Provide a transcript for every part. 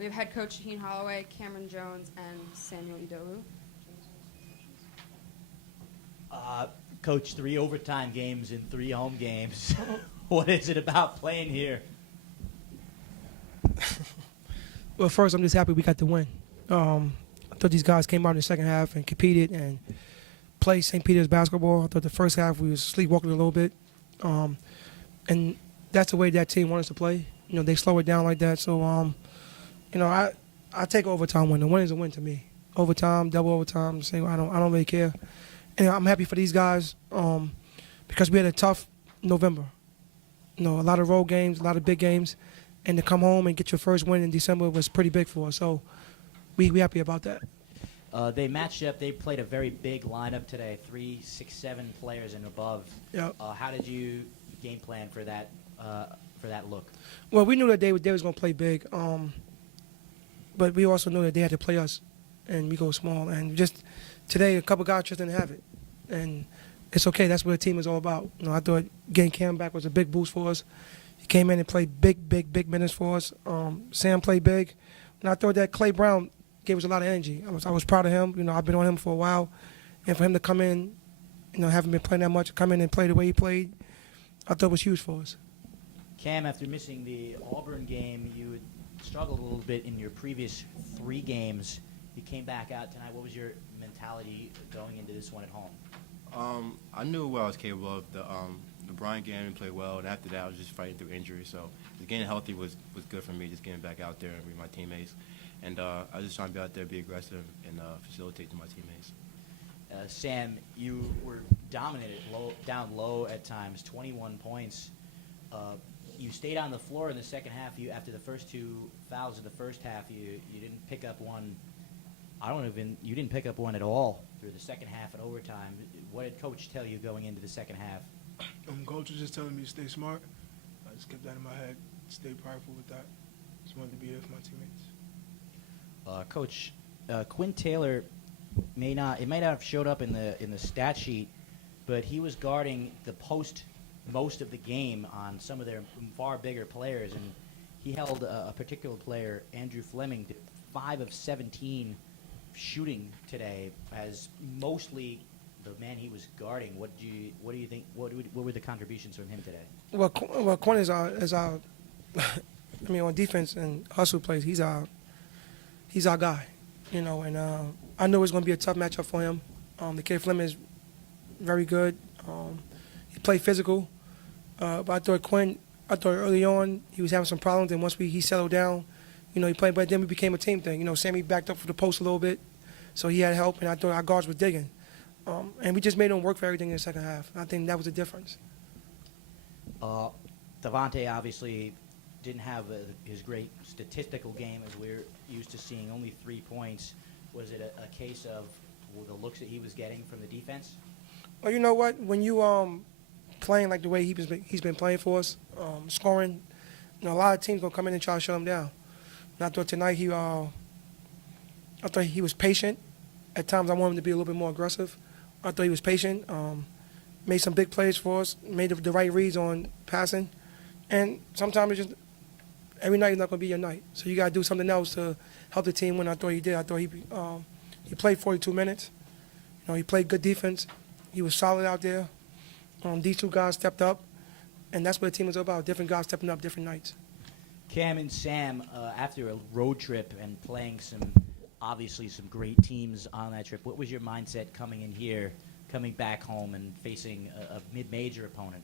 We have head coach Shaheen Holloway, Cameron Jones, and Samuel Idowu. Coach, 3 overtime games in 3 home games. What is it about playing here? Well, first, I'm just happy we got the win. I thought these guys came out in the second half and competed and played St. Peter's basketball. I thought the first half we was sleepwalking a little bit. And that's the way that team wants us to play. You know, they slow it down like that. So, you know, I take overtime win. The win is a win to me. Overtime, double overtime, same. I don't really care. And I'm happy for these guys because we had a tough November. You know, a lot of road games, a lot of big games, and to come home and get your first win in December was pretty big for us. So we happy about that. They matched up. They played a very big lineup today, 3, 6, 7 players and above. Yep. How did you game plan for that look? Well, we knew that they was going to play big, but we also knew that they had to play us, and we go small. And just today, a couple guys just didn't have it, and it's okay. That's what the team is all about. You know, I thought getting Cam back was a big boost for us. He came in and played big minutes for us. Sam played big, and I thought that Clay Brown gave us a lot of energy. I was proud of him. You know, I've been on him for a while, and for him to come in, you know, haven't been playing that much, come in and play the way he played, I thought was huge for us. Cam, after missing the Auburn game, you had struggled a little bit in your previous 3 games. You came back out tonight. What was your mentality going into this one at home? I knew what I was capable of. The Bryant game and played well, and after that I was just fighting through injury. So just getting healthy was good for me, just getting back out there and with my teammates. And I was just trying to be out there, be aggressive, and facilitate to my teammates. Sam, you were dominated down low at times, 21 points. You stayed on the floor in the second half. After the first 2 fouls in the first half, you didn't pick up one. You didn't pick up one at all through the second half and overtime. What did Coach tell you going into the second half? Coach was just telling me to stay smart. I just kept that in my head, stay prideful with that. Just wanted to be there for my teammates. Coach, Quinn Taylor may not have showed up in the stat sheet, but he was guarding the post most of the game on some of their far bigger players, and he held a particular player, Andrew Fleming, to 5 of 17 shooting today, as mostly the man he was guarding. What do you think? What were the contributions from him today? Well, Quinn is our I mean, on defense and hustle plays, he's our guy, you know. And I know it's going to be a tough matchup for him. The kid Fleming is very good. He played physical, but I thought early on he was having some problems, and once he settled down, you know, he played. But then we became a team thing. You know, Sammy backed up for the post a little bit, so he had help, and I thought our guards were digging. And we just made him work for everything in the second half. I think that was the difference. Devante obviously didn't have his great statistical game as we're used to seeing, only 3 points. Was it a case of the looks that he was getting from the defense? Well, you know what? When you playing like the way he's been playing for us, scoring, you know, a lot of teams gonna come in and try to shut him down. And I thought tonight he was patient. At times I wanted him to be a little bit more aggressive. I thought he was patient, made some big plays for us, made the right reads on passing. And sometimes it's just every night is not going to be your night. So you got to do something else to help the team win. I thought he did. I thought he played 42 minutes. You know, he played good defense. He was solid out there. These 2 guys stepped up, and that's what the team is about, different guys stepping up different nights. Cam and Sam, after a road trip and playing obviously some great teams on that trip, what was your mindset coming in here, coming back home and facing a mid-major opponent?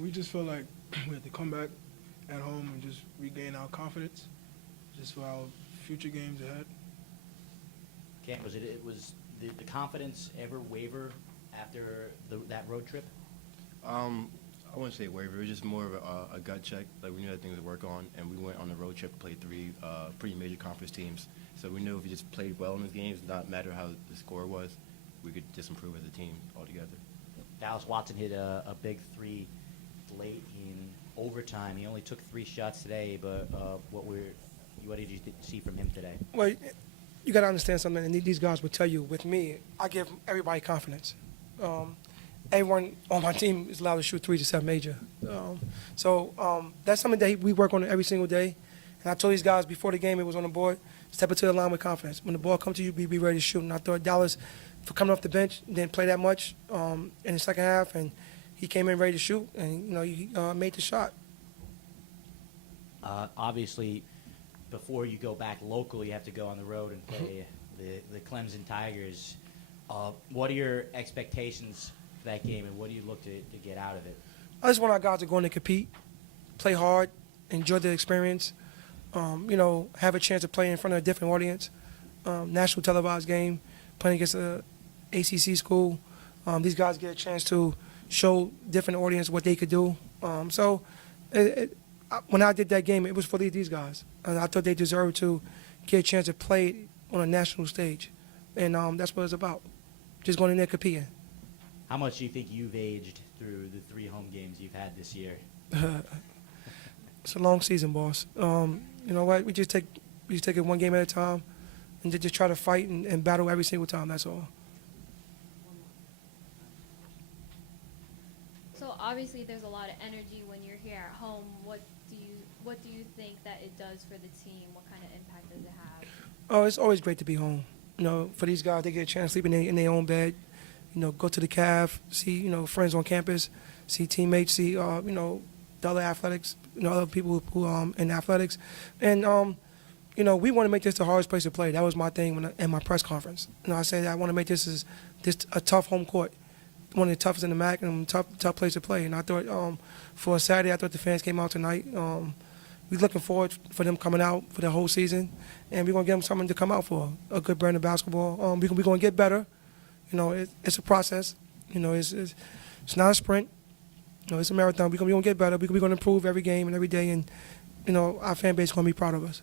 We just felt like we had to come back at home and just regain our confidence, just for our future games ahead. Cam, was the confidence ever waver after that road trip? I wouldn't say waver. It was just more of a gut check. Like, we knew had things to work on, and we went on the road trip to play 3 pretty major conference teams. So we knew if we just played well in those games, not matter how the score was, we could just improve as a team altogether. Dallas Watson hit a big 3 late in overtime. He only took 3 shots today, but what did you see from him today? Well, you got to understand something, and these guys will tell you. With me, I give everybody confidence. Everyone on my team is allowed to shoot 3 to 7 major. So that's something that we work on every single day, And I told these guys before the game, it was on the board, step into the line with confidence. When the ball comes to you, be ready to shoot. And I thought Dallas, for coming off the bench, didn't play that much in the second half, and he came in ready to shoot, and he made the shot. Obviously, before you go back local, you have to go on the road and play the Clemson Tigers. What are your expectations for that game, and what do you look to get out of it? I just want our guys to go in and compete, play hard, enjoy the experience, have a chance to play in front of a different audience. National televised game, playing against a ACC school. These guys get a chance to show different audience what they could do. When I did that game, it was for these guys. And I thought they deserved to get a chance to play on a national stage. And that's what it's about, just going in there competing. How much do you think you've aged through the 3 home games you've had this year? It's a long season, boss. You know what? We just take it one game at a time and just try to fight and battle every single time, that's all. So obviously there's a lot of energy when you're here at home. What do you think that it does for the team? What kind of impact does it have? Oh, it's always great to be home. For these guys, they get a chance to sleep in their own bed. Go to the caf, see friends on campus, see teammates, see the other athletics, other people who in athletics, and we want to make this the hardest place to play. That was my thing in my press conference. I said I want to make this a tough home court, one of the toughest in the MAC, and tough place to play. And I thought for a Saturday, I thought the fans came out tonight. We're looking forward for them coming out for the whole season, and we're gonna give them something to come out for, a good brand of basketball. We're gonna get better. It's a process. It's not a sprint. It's a marathon. We're gonna get better. We're gonna improve every game and every day, and our fan base is gonna be proud of us.